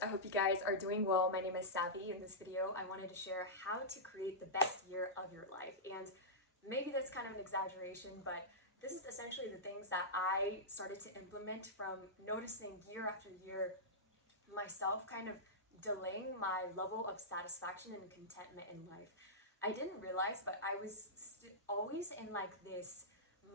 I hope you guys are doing well. My name is Savvy. In this video, I wanted to share how to create the best year of your life. And maybe that's kind of an exaggeration, but this is essentially the things that I started to implement from noticing year after year myself kind of delaying my level of satisfaction and contentment in life. I didn't realize, but I was always in like this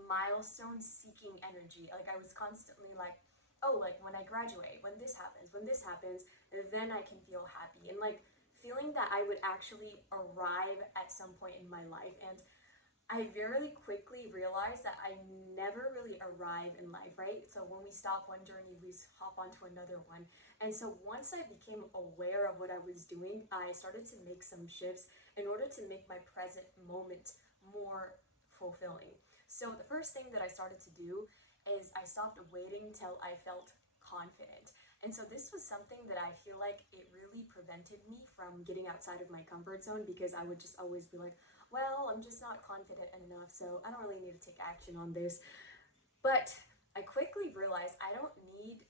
milestone seeking energy. Like I was constantly like, oh, like when I graduate, when this happens, then I can feel happy. And like feeling that I would actually arrive at some point in my life. And I very quickly realized that I never really arrive in life, right? So when we stop one journey, we hop onto another one. And so once I became aware of what I was doing, I started to make some shifts in order to make my present moment more fulfilling. So the first thing that I started to do is I stopped waiting till I felt confident. And so this was something that I feel like it really prevented me from getting outside of my comfort zone because I would just always be like, well, I'm just not confident enough, so I don't really need to take action on this. But I quickly realized I don't need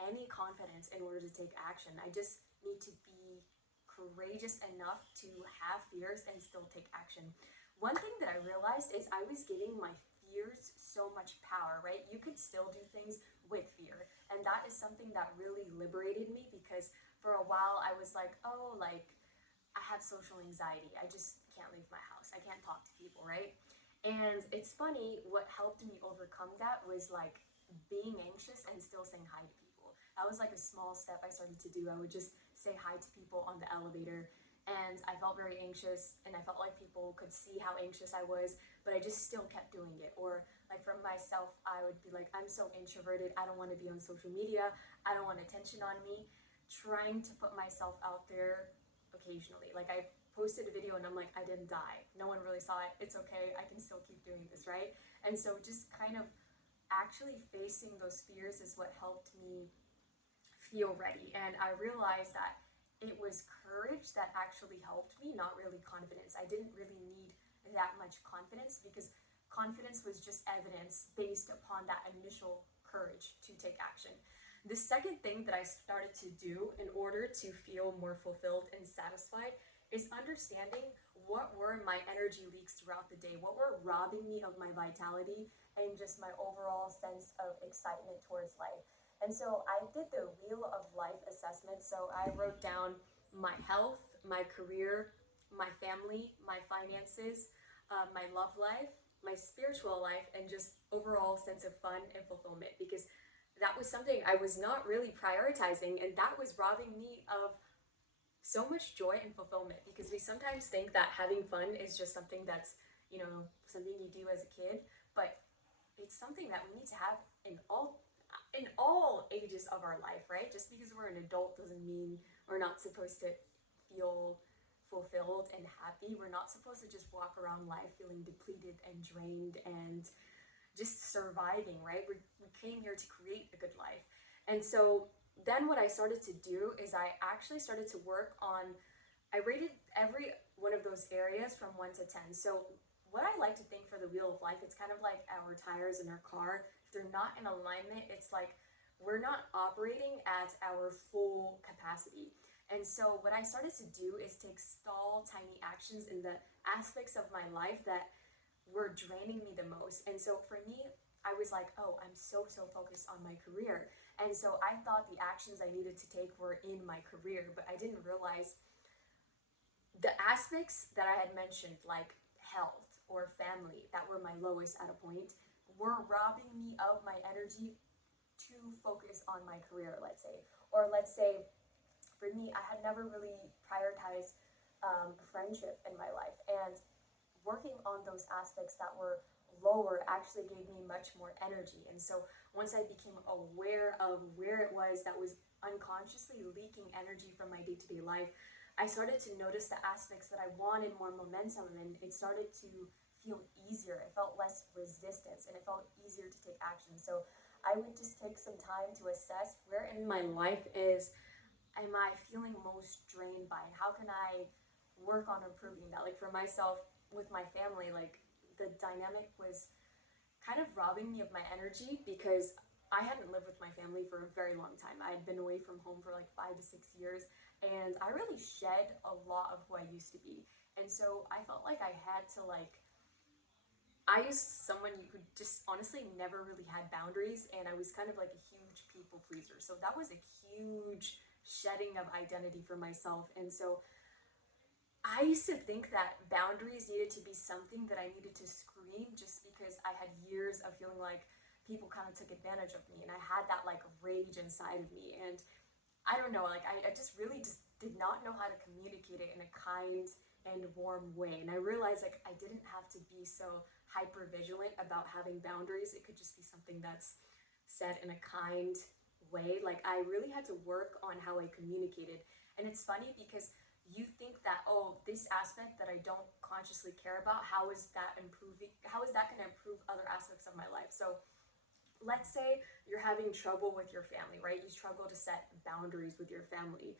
any confidence in order to take action. I just need to be courageous enough to have fears and still take action. One thing that I realized is I was giving my fears so much power, right? You could still do things with fear. And that is something that really liberated me because for a while I was like, oh, like I have social anxiety. I just can't leave my house. I can't talk to people, right? And it's funny, what helped me overcome that was like being anxious and still saying hi to people. That was like a small step I started to do. I would just say hi to people on the elevator. And I felt very anxious, and I felt like people could see how anxious I was, but I just still kept doing it. Or, like, for myself, I would be like, I'm so introverted. I don't want to be on social media. I don't want attention on me. Trying to put myself out there occasionally. Like I posted a video and I'm like, I didn't die. No one really saw it. It's okay. I can still keep doing this, right? And so just kind of actually facing those fears is what helped me feel ready. And I realized that it was courage that actually helped me, not really confidence. I didn't really need that much confidence because confidence was just evidence based upon that initial courage to take action. The second thing that I started to do in order to feel more fulfilled and satisfied is understanding what were my energy leaks throughout the day, what were robbing me of my vitality and just my overall sense of excitement towards life. And so I did the Wheel of Life assessment. So I wrote down my health, my career, my family, my finances, my love life, my spiritual life, and just overall sense of fun and fulfillment because that was something I was not really prioritizing, and that was robbing me of so much joy and fulfillment because we sometimes think that having fun is just something that's, something you do as a kid, but it's something that we need to have in all ages of our life, right? Just because we're an adult doesn't mean we're not supposed to feel fulfilled and happy. We're not supposed to just walk around life feeling depleted and drained and just surviving, right? We came here to create a good life. And so then what I started to do is I actually started to work on, I rated every one of those areas from 1 to 10. So what I like to think for the Wheel of Life, it's kind of like our tires in our car. If they're not in alignment, it's like we're not operating at our full capacity. And so what I started to do is take small, tiny actions in the aspects of my life that were draining me the most. And so for me, I was like, oh, I'm so focused on my career. And so I thought the actions I needed to take were in my career, but I didn't realize the aspects that I had mentioned, like health or family, that were my lowest at a point, were robbing me of my energy to focus on my career, let's say. Or let's say, for me, I had never really prioritized friendship in my life. And working on those aspects that were lower actually gave me much more energy. And so once I became aware of where it was that was unconsciously leaking energy from my day-to-day life, I started to notice the aspects that I wanted more momentum and it started to feel easier. It felt less resistance and it felt easier to take action. So I would just take some time to assess where in my life am I feeling most drained by, and how can I work on improving that? Like for myself, with my family, like the dynamic was kind of robbing me of my energy because I hadn't lived with my family for a very long time. I had been away from home for like 5 to 6 years, and I really shed a lot of who I used to be. And so I felt like I had to like, I was someone who just honestly never really had boundaries, and I was kind of like a huge people pleaser. So that was a huge shedding of identity for myself. And so I used to think that boundaries needed to be something that I needed to scream just because I had years of feeling like people kind of took advantage of me, and I had that like rage inside of me. And I don't know, like I just really just did not know how to communicate it in a kind and warm way. And I realized like I didn't have to be so hyper vigilant about having boundaries. It could just be something that's said in a kind way. Like I really had to work on how I communicated. And it's funny because you think that, oh, this aspect that I don't consciously care about, how is that improving? How is that going to improve other aspects of my life? So let's say you're having trouble with your family, right? You struggle to set boundaries with your family.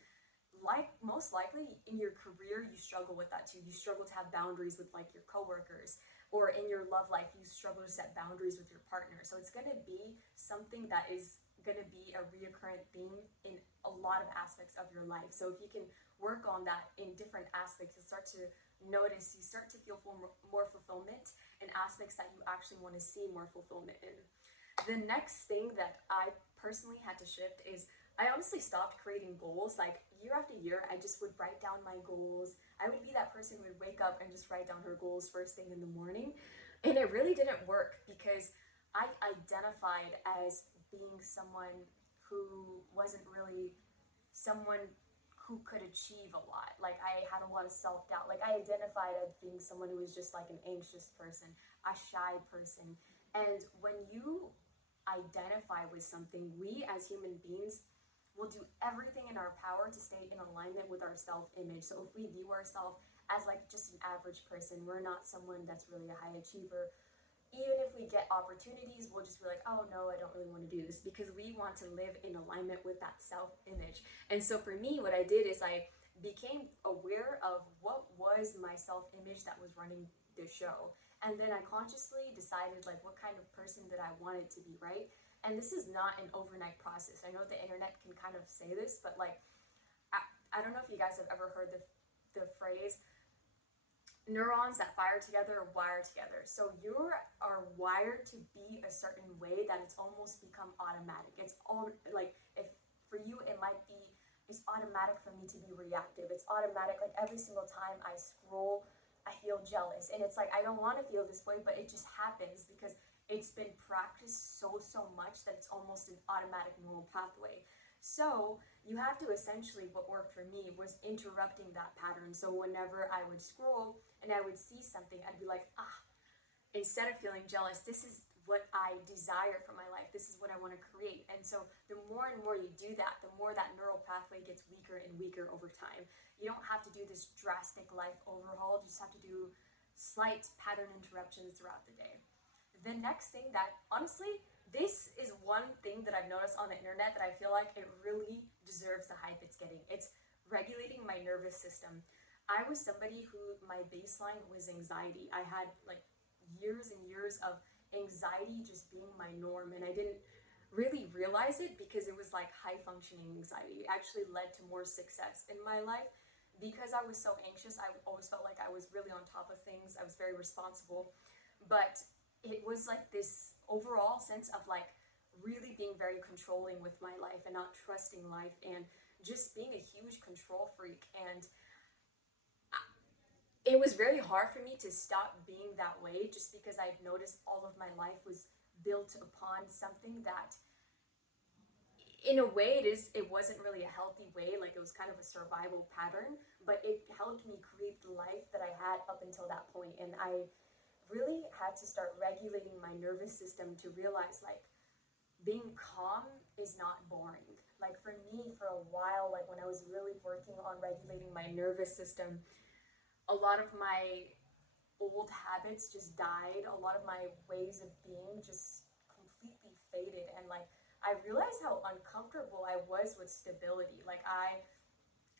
Like most likely in your career, you struggle with that too. You struggle to have boundaries with like your coworkers, or in your love life, you struggle to set boundaries with your partner. So it's going to be something that is going to be a reoccurring theme in a lot of aspects of your life. So if you can work on that in different aspects, you start to notice, you start to feel more fulfillment in aspects that you actually want to see more fulfillment in. The next thing that I personally had to shift is I honestly stopped creating goals. Like year after year, I just would write down my goals. I would be that person who would wake up and just write down her goals first thing in the morning. And it really didn't work because I identified as being someone who wasn't really someone who could achieve a lot. Like I had a lot of self-doubt. Like I identified as being someone who was just like an anxious person, a shy person. And when you identify with something, we as human beings will do everything in our power to stay in alignment with our self-image. So if we view ourselves as like just an average person, we're not someone that's really a high achiever, even if we get opportunities, we'll just be like, oh no, I don't really want to do this, because we want to live in alignment with that self image. And so for me, what I did is I became aware of what was my self image that was running the show. And then I consciously decided like what kind of person that I wanted to be, right? And this is not an overnight process. I know the internet can kind of say this, but like, I don't know if you guys have ever heard the phrase, neurons that fire together wire together. So you are wired to be a certain way that it's almost become automatic. It's all like, if for you it might be, it's automatic for me to be reactive. It's automatic, like every single time I scroll, I feel jealous. And it's like I don't want to feel this way, but it just happens because it's been practiced so much that it's almost an automatic neural pathway. So you have to essentially, what worked for me was interrupting that pattern. So whenever I would scroll and I would see something, I'd be like, ah, instead of feeling jealous, this is what I desire for my life. This is what I want to create. And so the more and more you do that, the more that neural pathway gets weaker and weaker over time. You don't have to do this drastic life overhaul. You just have to do slight pattern interruptions throughout the day. The next thing that, honestly, this is one thing that I've noticed on the internet that I feel like it really deserves the hype it's getting. It's regulating my nervous system. I was somebody who, my baseline was anxiety. I had like years and years of anxiety just being my norm, and I didn't really realize it because it was like high functioning anxiety. It actually led to more success in my life because I was so anxious. I always felt like I was really on top of things. I was very responsible, but it was like this overall sense of like really being very controlling with my life and not trusting life, and just being a huge control freak. And it was very hard for me to stop being that way just because I'd noticed all of my life was built upon something that, in a way, it wasn't really a healthy way. Like it was kind of a survival pattern, but it helped me create the life that I had up until that point. And I really had to start regulating my nervous system to realize like being calm is not boring. Like for me, for a while, like when I was really working on regulating my nervous system, a lot of my old habits just died. A lot of my ways of being just completely faded. And like I realized how uncomfortable I was with stability. Like I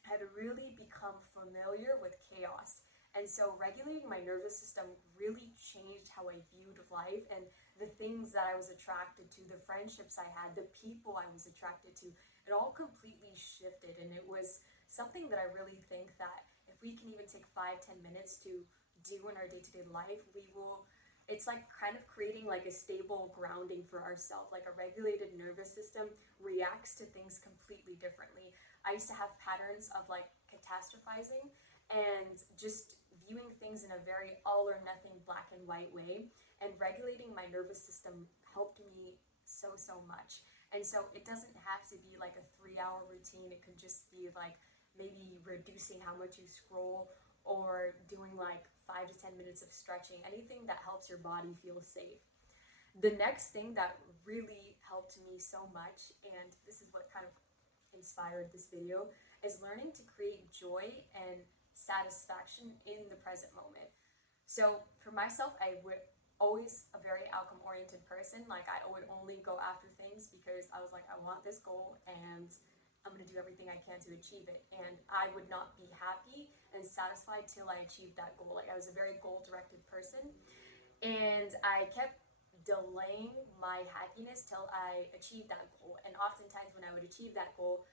had really become familiar with chaos. And so regulating my nervous system really changed how I viewed life and the things that I was attracted to, the friendships I had, the people I was attracted to. It all completely shifted, and it was something that I really think that if we can even take 5-10 minutes to do in our day-to-day life, we will, it's like kind of creating like a stable grounding for ourselves. Like a regulated nervous system reacts to things completely differently. I used to have patterns of like catastrophizing and just viewing things in a very all or nothing black and white way. And regulating my nervous system helped me so much. And so it doesn't have to be like a 3 hour routine. It could just be like maybe reducing how much you scroll or doing like 5 to 10 minutes of stretching, anything that helps your body feel safe. The next thing that really helped me so much, and this is what kind of inspired this video, is learning to create joy and satisfaction in the present moment. So for myself, I would always a very outcome oriented person. Like I would only go after things because I was like, I want this goal and I'm gonna do everything I can to achieve it. And I would not be happy and satisfied till I achieved that goal. Like I was a very goal directed person, and I kept delaying my happiness till I achieved that goal. And oftentimes, when I would achieve that goal,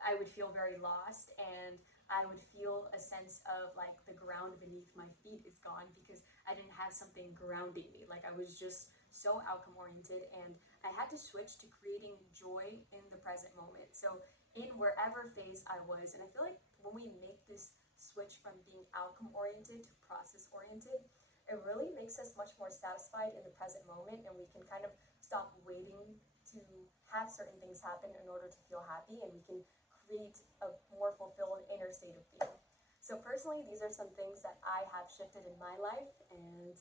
I would feel very lost, and I would feel a sense of like the ground beneath my feet is gone because I didn't have something grounding me. Like I was just so outcome oriented, and I had to switch to creating joy in the present moment. So, in wherever phase I was, and I feel like when we make this switch from being outcome oriented to process oriented, it really makes us much more satisfied in the present moment, and we can kind of stop waiting to have certain things happen in order to feel happy, and we can create a more fulfilled inner state of being. So personally, these are some things that I have shifted in my life, and